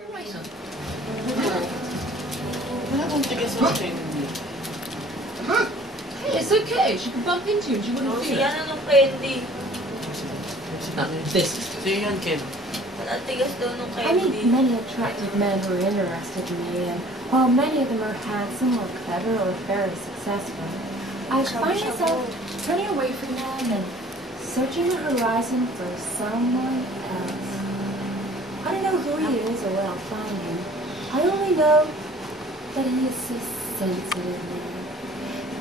Hey, it's okay. She could bump into you and she wouldn't feel it. Yan nung candy. This is Ken. Tigas daw nung I meet candy. many attractive men who are interested in me, and while many of them are handsome or clever or very successful, I find myself turning away from them and searching the horizon for someone else. I don't know who he is or where I'll find him. I only know that he is so sensitive now.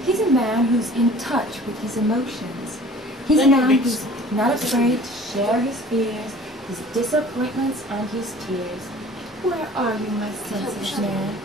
He's a man who's in touch with his emotions. He's a man who's not afraid to share his fears, his disappointments, and his tears. Where are you, my sensitive man?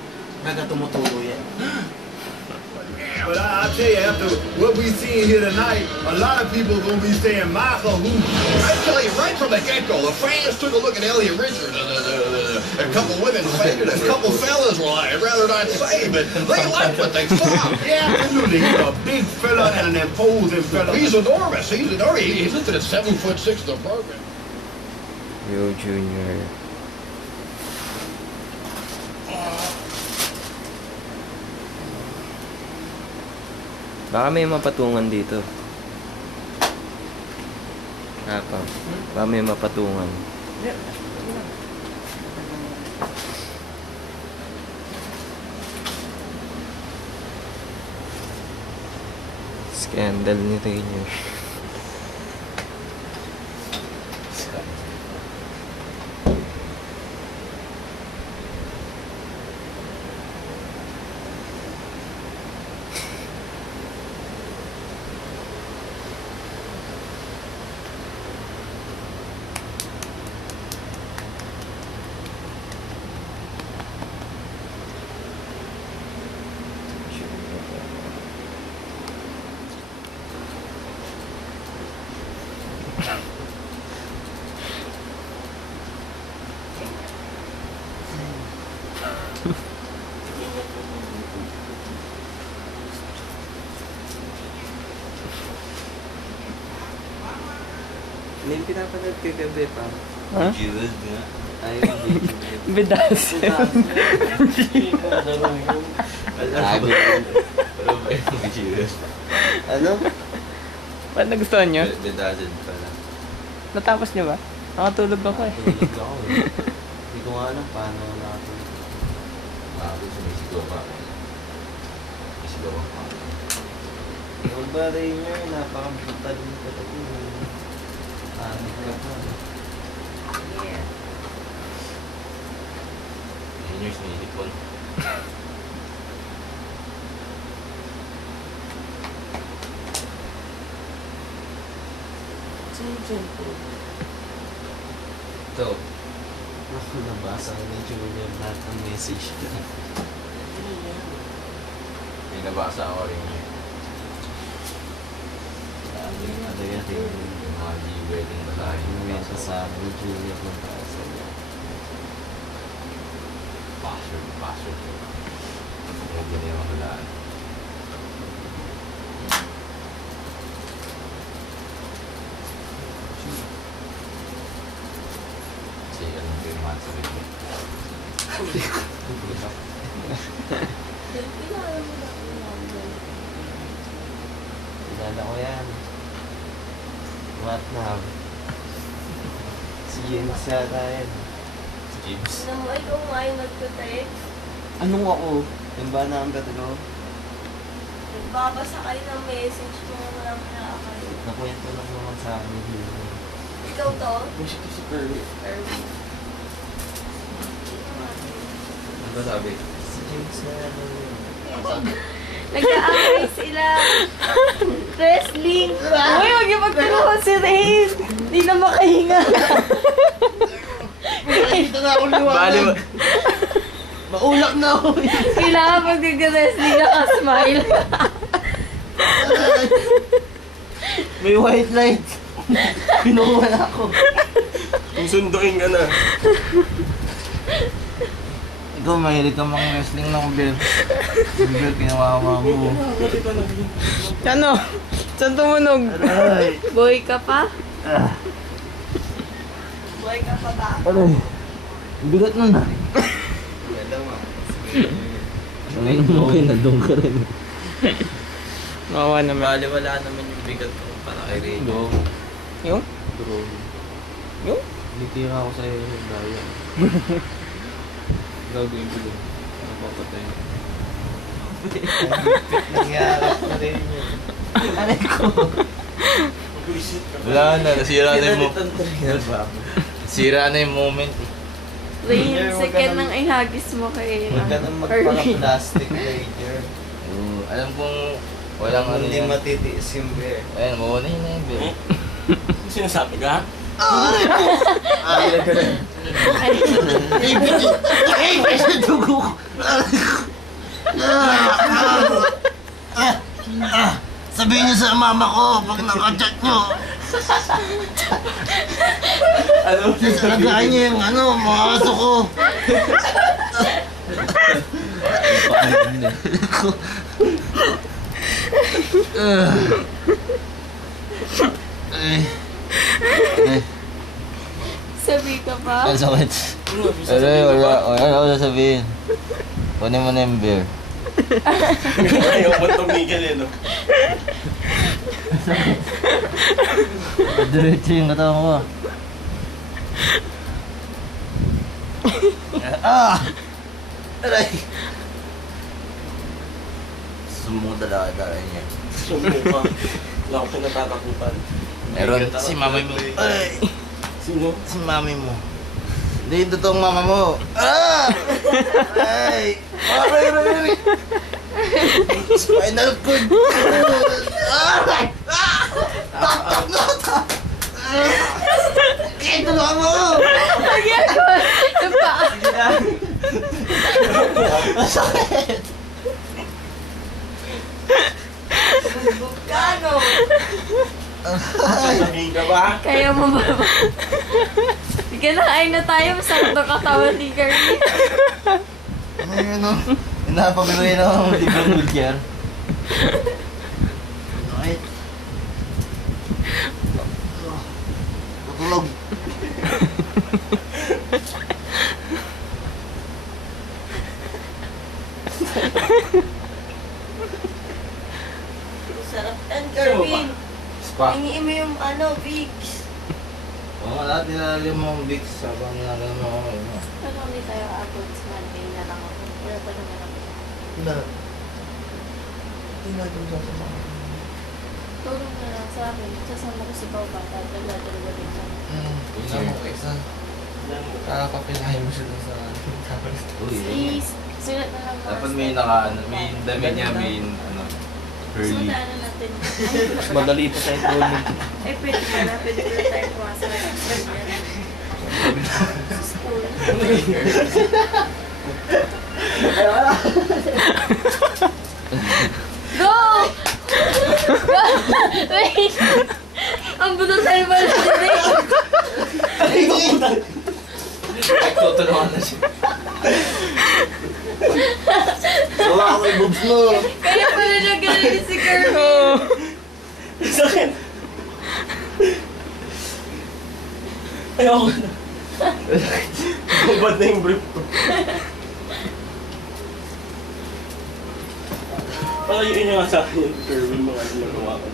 But I tell you, after what we seen here tonight, a lot of people gonna be saying Michael who. I tell you, right from the get-go, the fans took a look at Elliot Richards. A couple women fainted, a couple fellas, well, I'd rather not say, but they liked what they saw. Yeah, absolutely. He's a big fella and an imposing fella. He's enormous. He's enormous. He's listed at 7'6" in the program. Yo, Junior. Baka may mapatungan dito. Apa? Baka may mapatungan. Scandal ni Rainier. May pinapanood kay gabi pa. Ha? Jules nga. Ayaw Bedazzle. Ano? Ba't nagustuhan nyo? Bedazzle pala. Natapos nyo ba? Nakatulog ako eh. Tulog ako eh. Hindi ko nga alam paano nakatulog. Bago sumisigaw pa ako. Sumisigaw ako. Yung ba Rainier, napaka-brutal mo ka ito. Ano ka pa? Yeah. Rainier, sinilipon. Ito. Ako nabasa ni Junior lahat ng message ko. May nabasa ako rin yun. Sabi nga dati yung mga di-wedding basahin. May sasabi ni Junior kung para sa iyo. Password. Yung ginawang hulaan. Kasi alam ko yung mga sabi ko. Kilala ko yan. What now? Si James yata yan. Si James? Nang ikaw nga yung nagtutext, Anong ako? Yung ba number ko? nagbabasa kayo ng message mo walang nakakayo. Nakwento lang naman sa akin yun. Ikaw to? Wish ko si Curly. Erwin. Ano ba sabi? Si James na ano yun. Nag-aaway sila. Wrestling ba? Uy, huwag yung magtulungan si Rain! Hindi na makahinga. Nakikita na ako liwanag. Maulak na ako. Kailangan mag-wrestling na ka-smile. May white light. Pinukuha na ako. Kung sunduin ka na. Ikaw, mahilig ka mga wrestling ng Bel. Bel, pinawawa mo. Ano? Saan tumunog? Aray. Boy ka pa? Ah. Boy ka pa ba? Aray. Bigat nun ah. Ganda mo. Ngayon mo kayo nandun ka rin. Mawa naman. Bali wala naman yung bigat ko para kay Ray. Yung? Drone. Yung? Litira ako sa'yo yung daya. Gagawin ko yun. Napapatay. Nangyarap na rin yun. Aray ko. Wala na, nasira na yung Sira na yung moment. Rain, second nang ihagis mo kay Huwag ka nang magpaka-plastic later. Alam kong walang ano Hindi yan. matitiis yung bear. Ayun, muna yun na yun, bear. Sinasabi ka? Sabihin niyo sa mama ko pag nakachat niyo. Ano? Sasalagaan niyo yung mga aso ko. Sabi ka pa? Ang sakit. Wala ako sasabihin. Kunin mo na yung beer. Ayaw mo tumigil eh, no? Diretso yung katawan ko. Aray! Sumbong talaga niya. Sumbo ka. Wala ko pinatatakutan. Meron si mami mo. Aray! Sino? Si mami mo. Hindi yung totoong mama mo. Ay! Aray! Spinal cord! Kaya tulungan mo! Lagyan ko! Yung paa. Masakit! Kano? Sasabihin ka ba? Kaya mo ba? Sige na, ay na tayo. Masarap na katawan ni Carly. Ano yun, no? Inapabiruin ako ng librang wheelchair. Bakit? Tutulog. Sarap yan, Kerwin. Spa. Hingiin mo yung Vicks. Oo, lahat nilalim mo ang Vicks habang nilalim mo ako. Ano hindi tayo abot sa Monday na lang ako. Wala pa naman ako. Hindi. Hindi natin sasama. Tulong na lang sa akin. Sasama ko si Pao Bata. Dala-dalawa din sa akin. Hindi mo isa. Kakapilahin mo siya sa Please, sulat na lang. Dapat may may dami niya, may curly. Sulat na natin. Mas madali pa tayo tulog. Eh, pwede pala. Pwede pala tayo pumasok. Sa school. Go! Go! Wait! Ang buto tayo pala today. Tutulungan na siya. Wala ako yung boobs mo. Kaya pala nagaling si Kirby. Sakit! Ayoko na. Ba't na yung brief ko? Palayuin niya nga sa akin yung Kerwin mga ginagawa ko.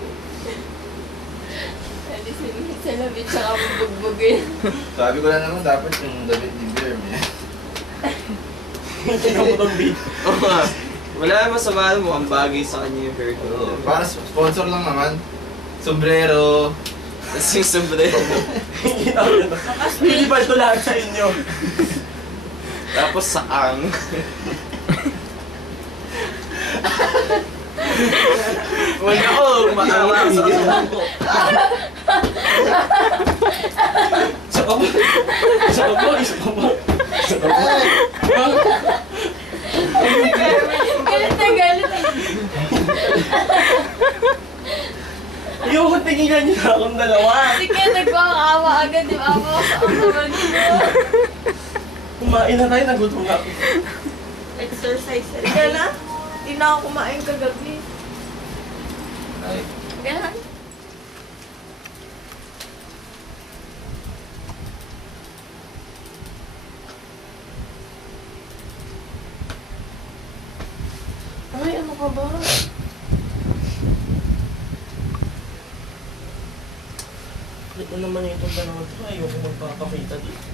Pwede sa labit tsaka bugbugin. Sabi ko lang naman dapat yung David ni Bear, man. Hindi ka mo itong beat. Wala naman masama mo, ang bagay sa kanya yung hair ko. Para sponsor lang naman. Sombrero. Tapos yung sombrero. Hindi ba ito lahat sa inyo? Tapos saang. Wala ako, maawa sa kasama ko. Isa pa ba? Isa pa ba? Isa pa ba? Isa pa ba? Galit na galit. Ayoko tinginan niyo na akong dalawa. Si Ken nagpapakawa agad. Di ba ako sa naman mo? Kumain na tayo, nagutom na ako. Exercise. Halika na. Hindi na ako kumain kagabi. Ay, Ganun. ka ba? Ito naman yung itong dalawa to. Ayoko magpapakita dito.